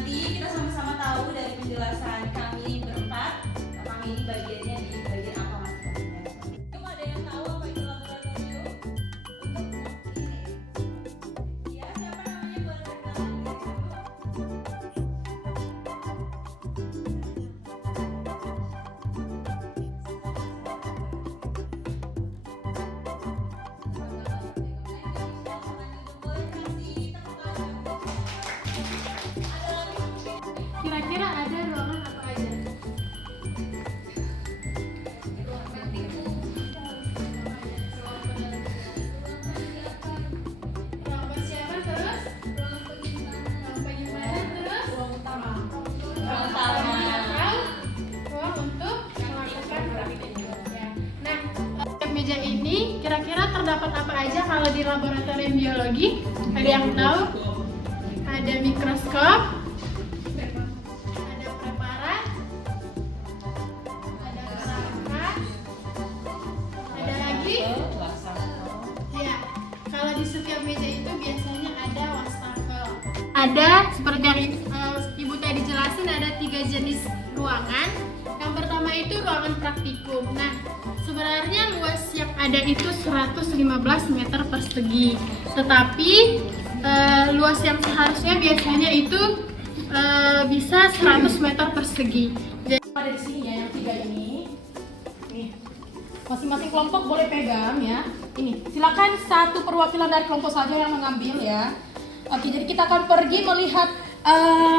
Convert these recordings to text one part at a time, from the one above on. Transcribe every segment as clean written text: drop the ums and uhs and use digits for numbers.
nanti kita sama-sama tahu dari penjelasan kami berempat, kami ini bagiannya di bagian apa mas? Cuma ada yang tahu apa itu laboratorium? Untuk ini. Ya, siapa namanya boleh perkenalkan diri dulu? Kira-kira ada ruangan apa aja? Ruang persiapan terus? Ruang penyimpanan terus? Ruang utama. Ruang utama. Ruang untuk melakukan praktik. Ya. Nah, meja ini kira-kira terdapat apa aja kalau di laboratorium biologi? Ada yang tahu? Ada mikroskop, ada preparat, ada perangkat, ada lagi. Ya, kalau di setiap meja itu biasanya ada wastafel. Ada seperti yang Ibu tadi jelasin, ada 3 jenis ruangan. Yang pertama itu ruangan praktikum. Nah, sebenarnya luas yang ada itu 115 meter persegi. Tetapi luas yang seharusnya biasanya itu bisa 100 meter persegi. Jadi Ada di sini ya yang 3 ini. Nih, masing-masing kelompok boleh pegang ya. Ini, silakan satu perwakilan dari kelompok saja yang mengambil ya. Oke, jadi kita akan pergi melihat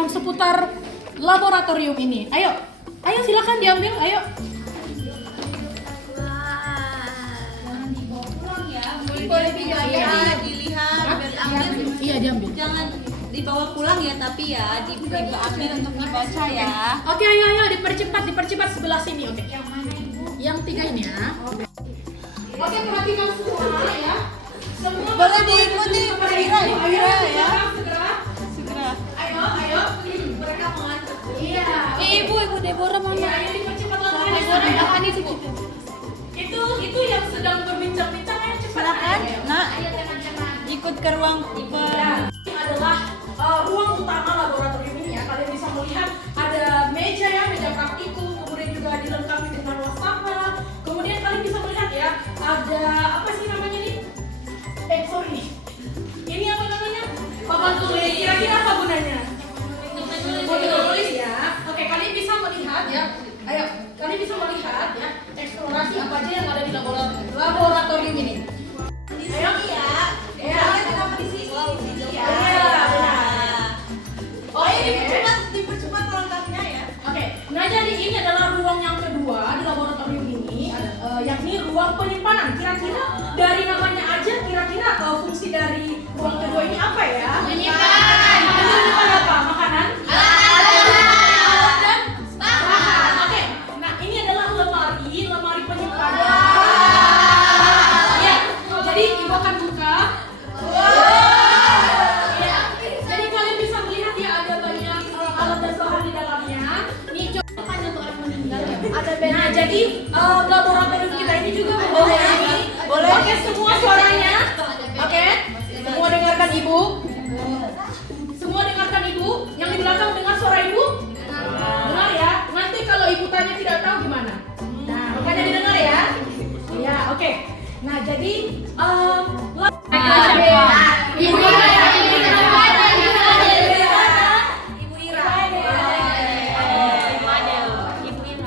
seputar laboratorium ini. Ayo, silakan diambil. Ayo. Jangan dibawa pulang ya. Boleh dibawa. Dilihat, diambil. Iya, diambil. Jangan dibawa pulang ya, tapi ya diambil untuk dibaca ya. Oke, ayo dipercepat sebelah sini. Oke. yang mana Ibu? Yang 3 ini ya. Oke, perhatikan semua ya. Semua Boleh diikuti Pak Ira ya. Segera. Ayo. Mereka mengantuk. Iya. Ibu Deborah Iya, mana? ayo dipercepat Deborah, Itu yang sedang berbincang-bincang, ayo cepat. Silakan, Ayo. Nak. Ayo teman-teman. Ikut ke ruang Ini adalah ruang utama laboratorium ini ya. Kalian bisa melihat ada meja ya, meja praktikum, kemudian juga dilengkapi dengan wastafel. Kemudian kalian bisa melihat ya, ada apa sih namanya nih? Sorry. Ini apa namanya? Papan tulis. Kira-kira apa gunanya? Menulis ya. Oke, kalian bisa melihat ya. Ayo, kalian bisa melihat ya eksplorasi apa aja yang ada di laboratorium ini. Ayo ya. Ya. Kenapa di sini? Iya, benar. Oh, ini dipercepat lengkapnya ya. Oke, nah jadi ini adalah ruang yang kedua di laboratorium ini, yakni ruang penyimpanan. Kira-kira dari namanya aja, kira-kira fungsi dari ruang kedua ini apa ya? Menyimpan. Menyimpan apa? Makanan? Alat dan bahan. Oke, nah ini adalah lemari penyimpanan. Ya, jadi ibu akan buka. Ya, jadi kalian bisa melihat ya ada banyak alat dan bahan di dalamnya. Ini coba untuk orang meninggal ya. Ada banyak. Nah, jadi laboratorium kita ini juga boleh. Oke, semua suaranya. Oke, semua dengarkan ibu. Semua dengarkan ibu. Yang di belakang dengar suara ibu? Dengar ya. Nanti kalau ibu tanya tidak tahu gimana? Nah, makanya didengar ya. Ya, oke. Nah, jadi Ibu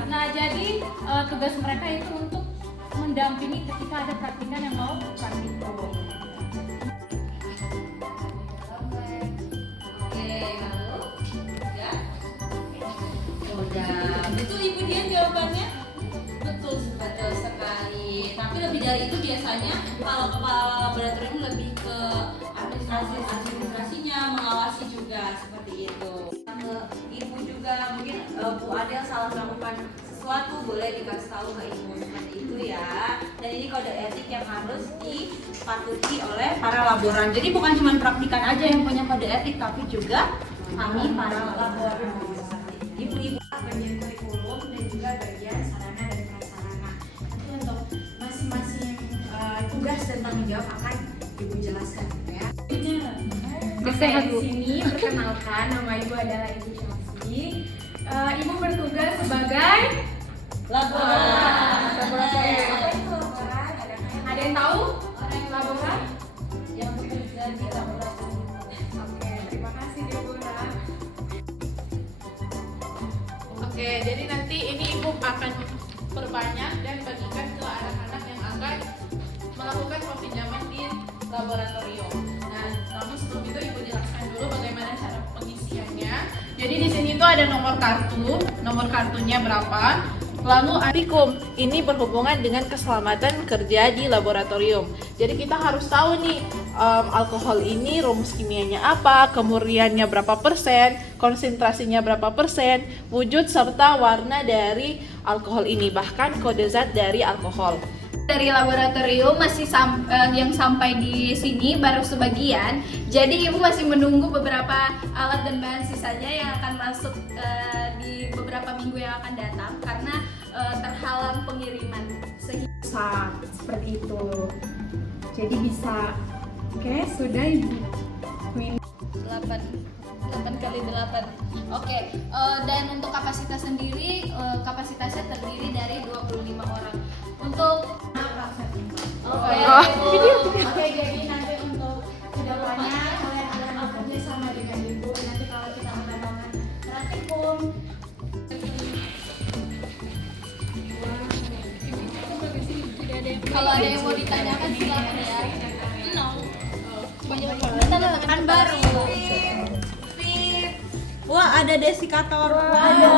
Nah, jadi tugas mereka itu untuk mendampingi ketika ada praktikan yang mau praktikum. Oke, lalu udah. Betul Ibu Dian jawabannya? Betul sekali. Tapi lebih dari itu biasanya kalau kepala laboratorium lebih ke administrasinya, mengawasi juga seperti itu. Ibu juga mungkin Bu Adel salah melakukan sesuatu boleh dikasih tahu ke ibu seperti itu ya. Dan ini kode etik yang harus dipatuhi oleh para laboran. Jadi bukan cuma praktikan aja yang punya kode etik, tapi juga kami para laboran. Ibu-ibu bagian kurikulum dan juga bagian sarana dan prasarana. Nanti untuk masing-masing tugas dan tanggung jawab akan Ibu jelaskan ya. Saya di sini perkenalkan, nama Ibu adalah Ibu Syamsi. Ibu bertugas sebagai Laboratorium. Apa itu laborat? Ada yang tahu? Laborat? Yang bekerja di laboratorium. Oke, terima kasih Deborah. Oke, jadi nanti ini Ibu akan perbanyak dan bagikan ke anak-anak yang akan melakukan peminjaman di laboratorium. Nah, namun sebelum itu Ibu jelaskan dulu bagaimana cara pengisiannya. Jadi di sini tuh ada nomor kartunya berapa. Lalu Pikum, ini berhubungan dengan keselamatan kerja di laboratorium. Jadi kita harus tahu nih alkohol ini rumus kimianya apa, kemurniannya berapa persen, konsentrasinya berapa persen, wujud serta warna dari alkohol ini, bahkan kode zat dari alkohol. Dari laboratorium masih yang sampai di sini baru sebagian. Jadi Ibu masih menunggu beberapa alat dan bahan sisanya yang akan masuk di beberapa minggu yang akan datang karena terhalang pengiriman. Bisa seperti itu. Jadi bisa. Oke, sudah Ibu. 8 kali 8. Oke, dan untuk kapasitas sendiri, kapasitasnya terdiri dari 25 orang. Untuk Oke, jadi nanti untuk kedepannya kalian akan bekerja sama dengan Ibu. Nanti kalau kita mengadakan praktikum, kalau ada yang mau ditanyakan silakan ya. Kan baru. Wah, ada desikator. Iya.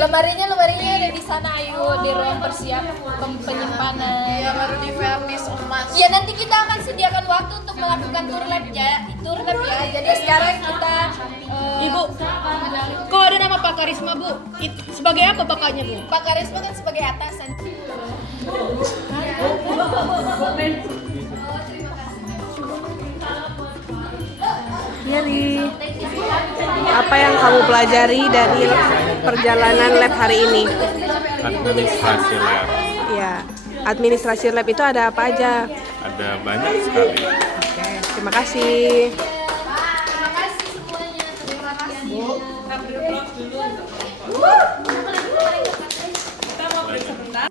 Lemarinya ada di sana, ayo di ruang persiap penyimpanan. Iya, baru di vernis emas. Ya nanti kita akan sediakan waktu untuk melakukan tour lab ya. Jadi sekarang kita Ibu, kok ada nama Pak Karisma, Bu? Sebagai apa bakatnya, Bu? Pak Karisma kan sebagai atasan. Yeri, apa yang kamu pelajari dari perjalanan lab hari ini? Administrasi lab. Ya, administrasi lab itu ada apa aja? Ada banyak sekali. Oke, terima kasih. Terima kasih semuanya. Terima kasih.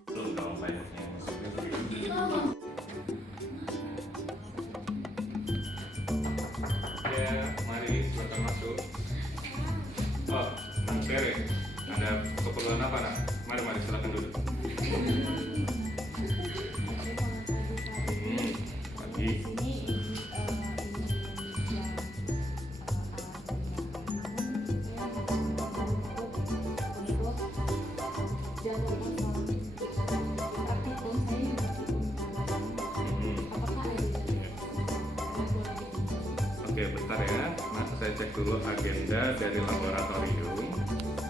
Belum dong banyaknya. Ya, mari silakan masuk. Oh, Bang Tere, ada keperluan apa nak? Mari silakan duduk. Pagi. Oke, bentar ya. Nah, saya cek dulu agenda dari laboratorium.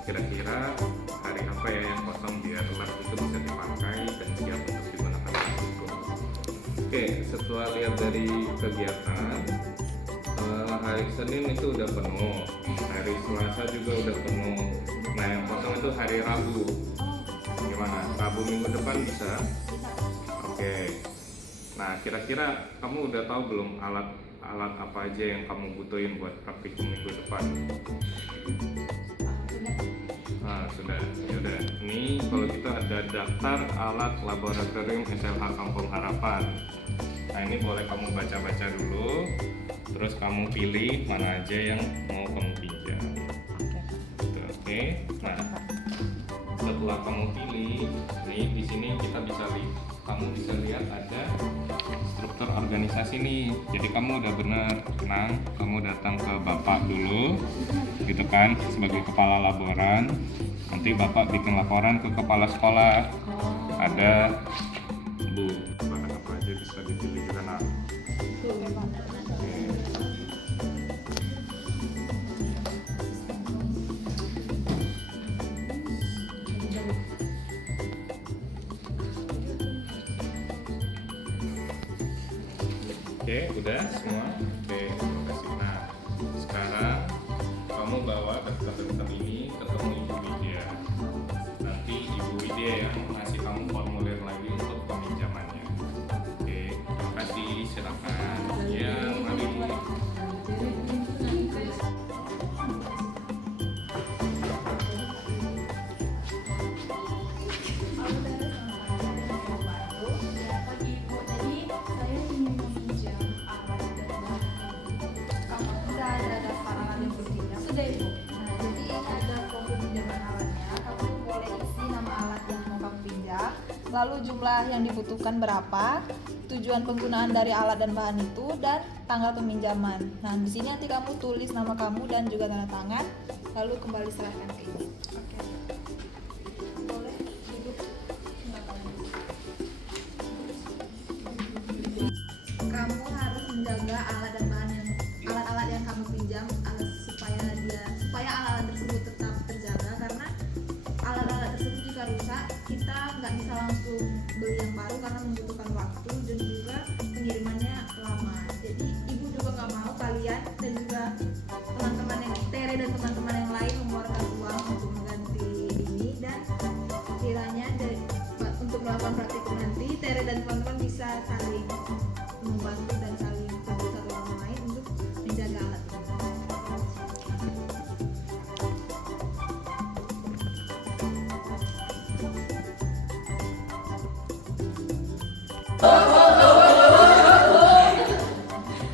Kira-kira hari apa ya yang kosong biar lab itu bisa dipakai dan siap untuk digunakan praktikum. Oke, setelah lihat dari kegiatan, hari Senin itu udah penuh, hari Selasa juga udah penuh. Nah, yang kosong itu hari Rabu. Gimana? Rabu minggu depan bisa? Oke. Nah, kira-kira kamu udah tahu belum alat apa aja yang kamu butuhin buat praktikum minggu depan? Nah, sudah. Yaudah, ini kalau gitu ada daftar alat laboratorium SLH Kampung Harapan. Nah, ini boleh kamu baca-baca dulu, terus kamu pilih mana aja yang mau kamu pinjam. Oke. Nah, setelah kamu pilih, nih di sini kamu bisa lihat ada struktur organisasi nih. Jadi kamu udah benar, tenang, kamu datang ke Bapak dulu, gitu kan, sebagai kepala laboran. Nanti Bapak bikin laporan ke kepala sekolah. Ada Bu, bahan apa aja bisa dipilih juga nak. Oke. Oke, udah semua? Oke, terima kasih. Nah, sekarang kamu bawa daftar-daftar ini ketemu Ibu Widya. Nanti Ibu Widya yang ngasih kamu formulir lagi untuk peminjamannya. Oke, terima lalu jumlah yang dibutuhkan berapa, tujuan penggunaan dari alat dan bahan itu, dan tanggal peminjaman. Nah, di sini nanti kamu tulis nama kamu dan juga tanda tangan, lalu kembali serahkan ke ibu. Oke. Boleh duduk. Kamu harus menjaga alat dan bahan alat-alat yang kamu pinjam supaya alat-alat tersebut tetap terjaga, karena alat-alat tersebut jika rusak kita nggak bisa langsung beli yang baru karena membutuhkan waktu dan juga pengirimannya lama. Jadi ibu juga nggak mau kalian dan juga teman-teman yang Tere dan teman-teman yang lain mengeluarkan uang untuk mengganti ini, dan kiranya untuk melakukan praktikum nanti Tere dan teman-teman bisa saling membantu dan saling bantu satu sama lain untuk menjaga alat ini.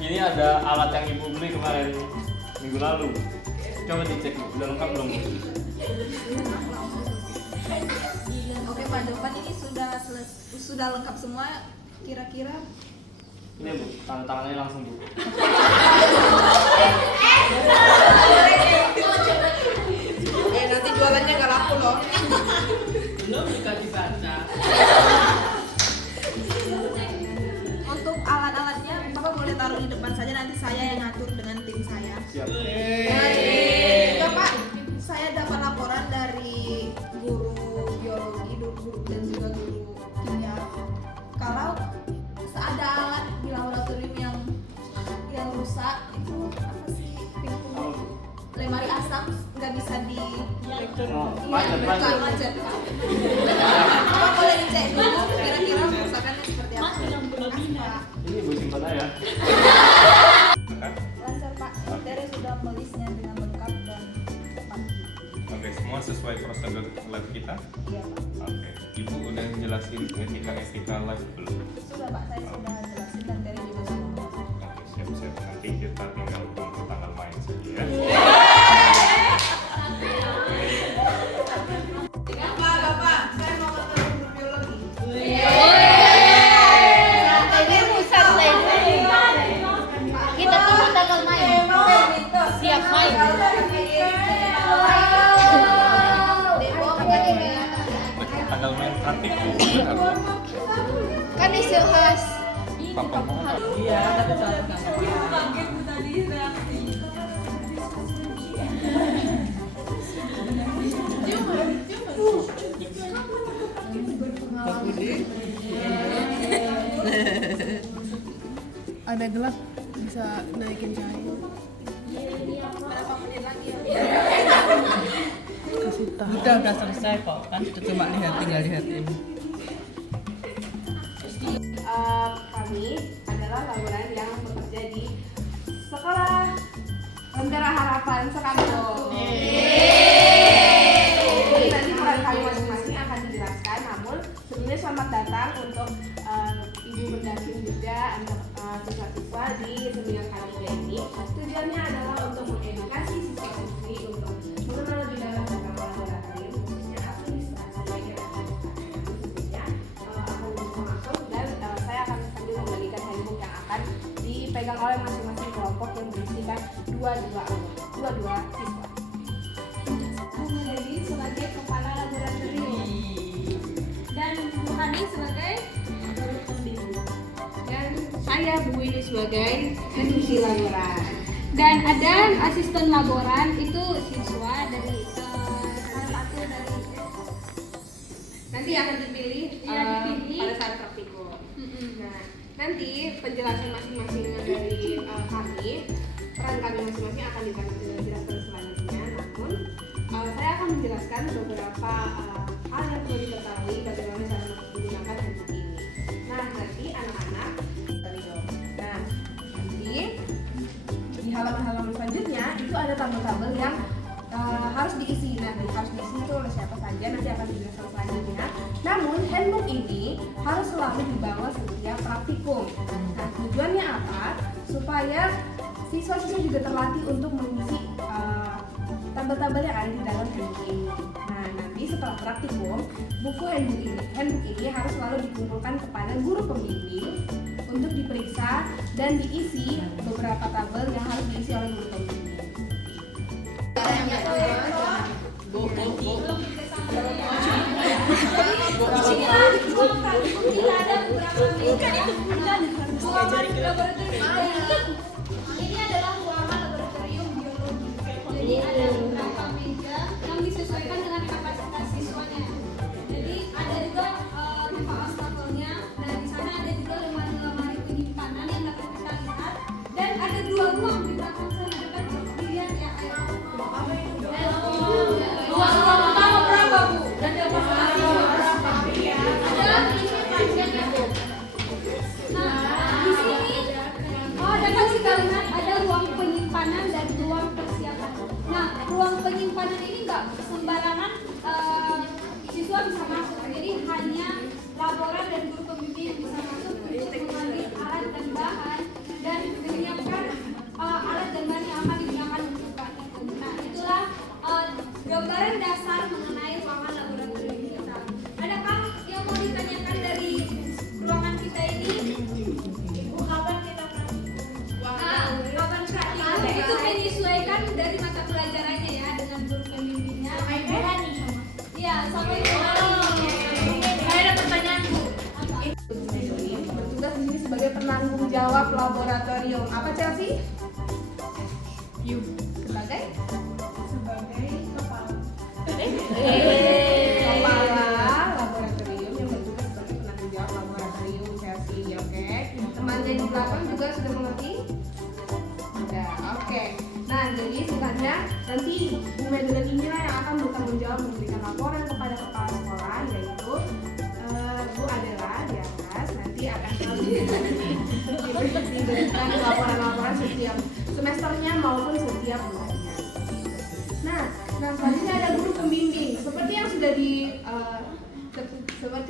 Ini ada alat yang ibu beli kemarin minggu lalu. Coba dicek, udah lengkap belum? Oke Pak Jovan, ini sudah lengkap semua kira-kira. Ini bu, tanda tangannya langsung bu. Nanti jualannya nggak laku loh. Belum dikasih baca. Untuk alat-alatnya Bapak boleh taruh di depan saja, nanti saya yang ngatur dengan tim saya. Siap. Ya Pak, saya dapat laporan dari guru biologi dan juga guru kimia. Kalau ada alat di laboratorium yang rusak, itu apa sih, pintu lemari asap nggak bisa di macet. Bapak boleh dicek dulu kira-kira kerusakannya seperti apa. Ini ibu simpan aja. Lancar Pak, Tere sudah melisnya dengan lengkap dan tepat. Oke, semua sesuai prosedur lab kita? Iya Pak. Oke, ibu udah jelasin etika lab belum? Sudah Pak, saya sudah jelasin dan Tere juga sudah. Oke, siap-siap. Nanti kita tinggal tunggu tanggal main saja ya. Bapak, saya mau ketemu guru biologi. Kita tunggu tanggal main. Siap main. Tanggal main praktikum apa? Kan isu khas. Papa mau apa? Iya, tapi soalnya kaget tadi reaksi. Ada gelap bisa naikin cahaya. Berapa menit lagi ya? Kasih tahu. Udah selesai kok, kan cuma tinggal lihatin. Kami adalah laboran yang bekerja di Sekolah Lentera Harapan Sekampung. Jadi nanti peran kami masing-masing akan dijelaskan, namun sebelumnya selamat datang untuk Ibu pendamping juga untuk siswa-siswa di seminar kali ini. Tujuannya adalah untuk mengedukasi siswa-siswi untuk mengenal lebih dalam tentang laboratorium, khususnya administrasi bagian administrasi. Tentunya akan dibuka langsung dan saya akan sambil membagikan handbook yang akan dipegang oleh masing-masing kelompok yang berisikan dua siswa. Jadi sebagai kepala laboratorium Dan Bu Hani sebagai dan saya Bu Winnie sebagai MC laboran. dan ada asisten laboran itu siswa dari salah satu dari Nanti akan dipilih, pada saat praktikum. Nah, nanti penjelasan masing-masing dari kami, peran kami masing-masing akan dijelaskan selanjutnya. Namun saya akan menjelaskan beberapa hal yang perlu diketahui bagaimana cara menggunakan handbook ini. Nah, nanti anak-anak, nah nanti di halaman-halaman selanjutnya itu ada tabel-tabel yang harus diisi. Nanti harus diisi itu oleh siapa saja, nanti akan dijelaskan selanjutnya. Namun handbook ini harus selalu dibawa setiap praktikum. Nah, tujuannya apa? Supaya siswa-siswa juga terlatih untuk mengisi tabel-tabel yang ada di dalam handbook ini. Nah, nanti setelah praktikum, buku handbook ini harus selalu dikumpulkan kepada guru pembimbing untuk diperiksa dan diisi beberapa tabel yang harus diisi oleh guru pembimbing. Ini adalah ruangan laboratorium biologi. Jadi ada beberapa meja yang disesuaikan dengan kapasitas siswanya. Jadi ada juga tempat wastafelnya. Nah di sana ada juga lemari-lemari penyimpanan yang dapat kita lihat. Dan ada 2 ruang di belakang sana dapat dilihat ya. Ruang pertama berapa, Bu? Dan yang berapa? Nah, di sini dapat kita lihat ada ruang penyimpanan dan ruang persiapan. Nah, ruang penyimpanan ini nggak sembarangan siswa bisa masuk. Jadi hanya laboran dan guru pembimbing yang bisa masuk untuk mengambil alat dan bahan dan menyiapkan alat dan bahan yang akan digunakan untuk praktikum. Nah, itulah gambaran dasar mengenai ruangan laboratorium kita. Adakah yang mau ditanyakan dari ruangan kita ini? Kapan kita praktikum? Kapan praktikum itu menyesuaikan dari mata pelajarannya ya dengan guru pembimbingnya. Iya, sampai Saya ada pertanyaan, Bu. Bertugas di sini sebagai penanggung jawab laboratorium. Apa Chelsea? Sebagai kepala. Kepala laboratorium yang bertugas sebagai penanggung jawab laboratorium Chelsea, oke. Temannya di belakang juga sudah mengerti? Sudah, oke. Nah, jadi singkatnya nanti Bu Madeline inilah yang akan bertanggung jawab memberikan laporan kepada kepala sekolah, yaitu Bu Adela di atas. Nanti akan diberikan laporan-laporan setiap semesternya maupun setiap bulannya. Nah, selanjutnya ada guru pembimbing. Seperti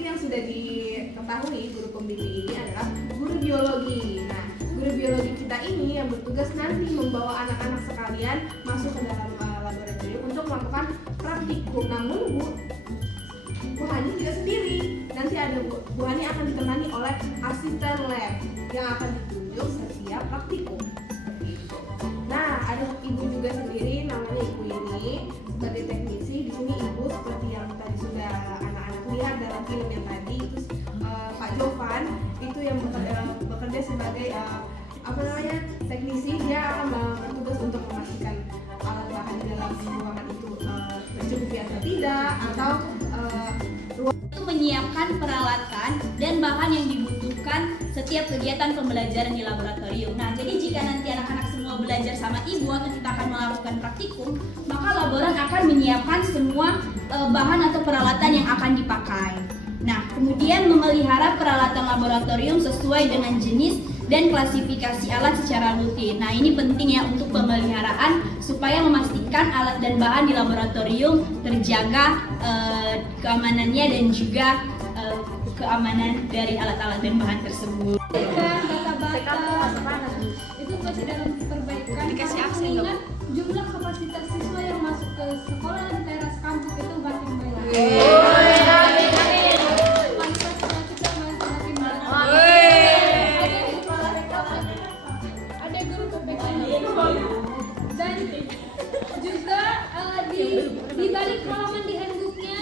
yang sudah diketahui, guru pembimbing ini adalah guru biologi. Nah, guru biologi kita ini yang bertugas nanti membawa anak-anak sekalian masuk ke dalam laboratorium untuk melakukan praktikum. Namun Bu Hani tidak sendiri. Nanti ada Bu Hani akan ditemani oleh asisten lab yang akan ditunjuk setiap praktikum. Nah, ada ibu juga sendiri, namanya ibu ini sebagai teknisi. Di sini ibu seperti yang tadi sudah anak-anak lihat dalam film yang tadi. Terus Pak Jovan itu yang bekerja sebagai teknisi. Dia akan bertugas untuk memastikan alat bahan di dalam ruangan itu tercukupi atau tidak, atau menyiapkan peralatan dan bahan yang dibutuhkan setiap kegiatan pembelajaran di laboratorium. Nah, jadi jika nanti anak-anak semua belajar sama ibu atau kita akan melakukan praktikum, maka laboran akan menyiapkan semua bahan atau peralatan yang akan dipakai. Nah, kemudian memelihara peralatan laboratorium sesuai dengan jenis dan klasifikasi alat secara rutin. Nah, ini penting ya untuk pemeliharaan supaya memastikan alat dan bahan di laboratorium terjaga keamanannya dan juga keamanan dari alat-alat dan bahan tersebut. bata-bata itu masih dalam perbaikan. Dikasih Karena aksen mengingat jumlah kapasitas siswa yang masuk ke sekolah dan teras kampus itu makin banyak. Ada guru PPK dan juga di balik halaman di handbooknya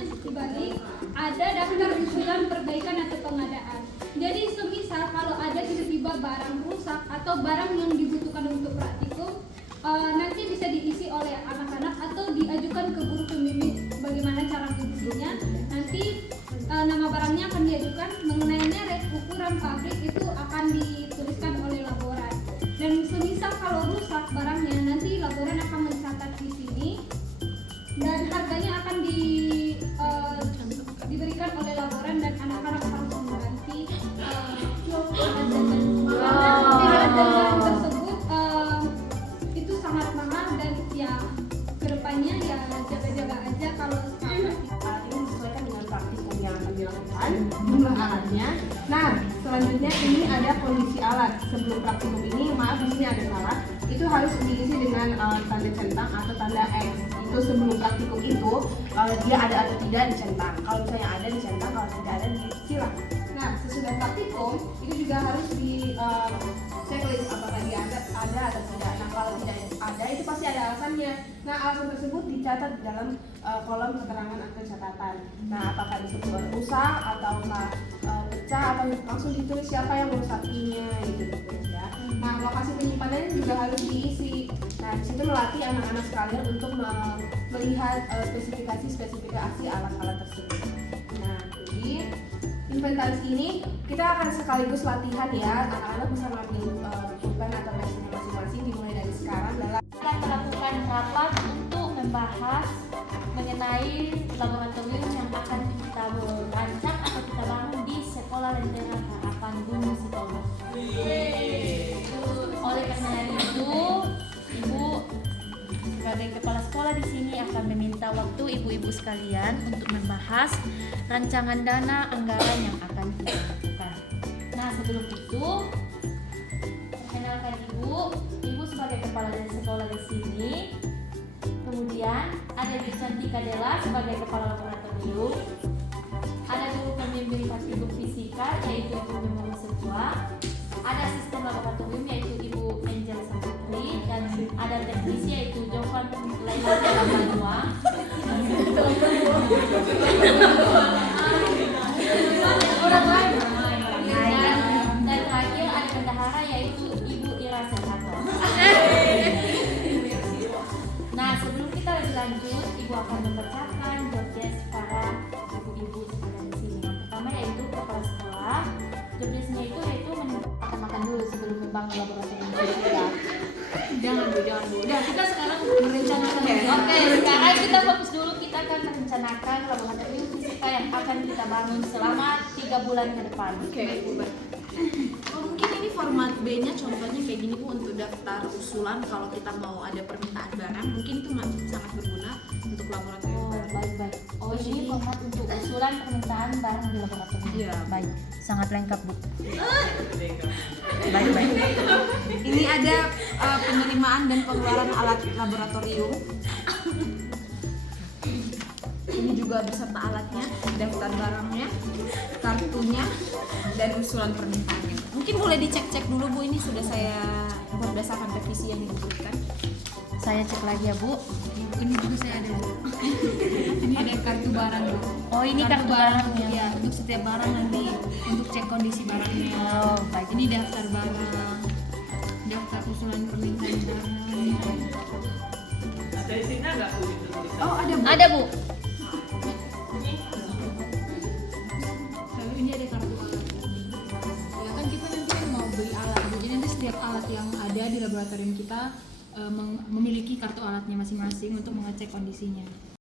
di balik ada daftar usulan perbaikan atau pengadaan. Jadi semisal kalau ada tiba-tiba barang rusak atau barang yang dibutuhkan untuk praktikum, nanti bisa diisi oleh anak-anak atau diajukan ke guru pembimbing bagaimana cara mengisinya. Nanti nama barangnya akan diajukan, mengenai merek, ukuran, pabrik itu akan dituliskan oleh laboran. Dan semisal kalau rusak barangnya, nanti laboran akan mencatat di sini dan harganya akan diberikan oleh laboran dan anak-anak harus mengganti barang tersebut. Itu sangat mahal dan ya kedepannya ya jaga-jaga aja kalau sekarang ini disesuaikan dengan praktikum yang akan dilakukan, jumlah alatnya. Nah, selanjutnya ini ada kondisi alat. Sebelum praktikum ini, maaf di sini ada salah. itu harus diisi dengan tanda centang atau tanda X. Itu sebelum praktikum itu dia ada atau tidak dicentang. Kalau misalnya ada dicentang, kalau tidak ada disilang. Nah, sesudah praktikum itu juga harus di checklist apakah dia ada atau tidak. Nah, kalau tidak ada itu pasti ada alasannya. Nah, alasan tersebut dicatat di dalam kolom keterangan akte catatan. Nah, apakah disebut rusak atau pecah atau langsung ditulis siapa yang merusakinya gitu ya. Nah, lokasi penyimpanannya juga harus diisi. Nah, di situ melatih anak-anak sekalian untuk melihat spesifikasi alat-alat tersebut. Nah, jadi inventaris ini kita akan sekaligus latihan ya, anak-anak bisa ngambil pulpen atau pensilnya masing-masing dimulai dari sekarang dalam Kita melakukan rapat untuk membahas mengenai laboratorium yang akan kita rancang atau kita bangun di Sekolah Lentera Harapan Gunung Sitolo. Oleh karena itu, Ibu sebagai kepala sekolah di sini akan meminta waktu ibu-ibu sekalian untuk membahas rancangan dana anggaran yang akan kita lakukan. Nah, sebelum itu, perkenalkan Ibu sebagai kepala dari sekolah di sini. Kemudian ada Ibu Cantika Della sebagai kepala laboratorium. Ada guru pembimbing praktikum fisika yaitu Ibu Memori Setua. Ada asisten laboratorium yaitu Ibu Angel Saputri dan ada teknisi yaitu Jovan Laila Banua. Dan terakhir ada bendahara yaitu Ibu Ira Senato. Nah, sebelum kita lebih lanjut, Ibu akan membacakan job desk para ibu-ibu sekalian di sini. Yang pertama yaitu kepala sekolah. Job desk-nya itu yaitu makan dulu sebelum membangun laboratorium kita. Jangan Bu. Udah, kita sekarang merencanakan. Oke, sekarang kita fokus dulu. Kita akan merencanakan laboratorium fisika yang akan kita bangun selama 3 bulan ke depan. Mungkin ini format B-nya contohnya kayak gini Bu, untuk daftar usulan kalau kita mau ada permintaan barang, mungkin itu sangat berguna untuk laboratorium. Baik. Ini format untuk usulan permintaan barang di laboratorium. Iya. Baik, sangat lengkap Bu. Baik. Ini ada penerimaan dan pengeluaran alat laboratorium. Ini juga beserta alatnya, daftar barangnya, kartunya, dan usulan permintaannya. Mungkin boleh dicek-cek dulu Bu, ini sudah saya buat berdasarkan revisi yang diberikan. Saya cek lagi ya Bu. Ini juga saya ada. Ini ada kartu barang Bu. Oh, ini kartu barangnya. Ya, untuk setiap barang nanti untuk cek kondisi barangnya. Oh, baik. Ini daftar barang, daftar usulan permintaan barang. Ada isinya nggak Bu? Oh, ada Bu. Ada Bu. Lalu ini ada kartu alat. Ya kan kita nanti mau beli alat. Jadi nanti setiap alat yang ada di laboratorium kita memiliki kartu alatnya masing-masing untuk mengecek kondisinya.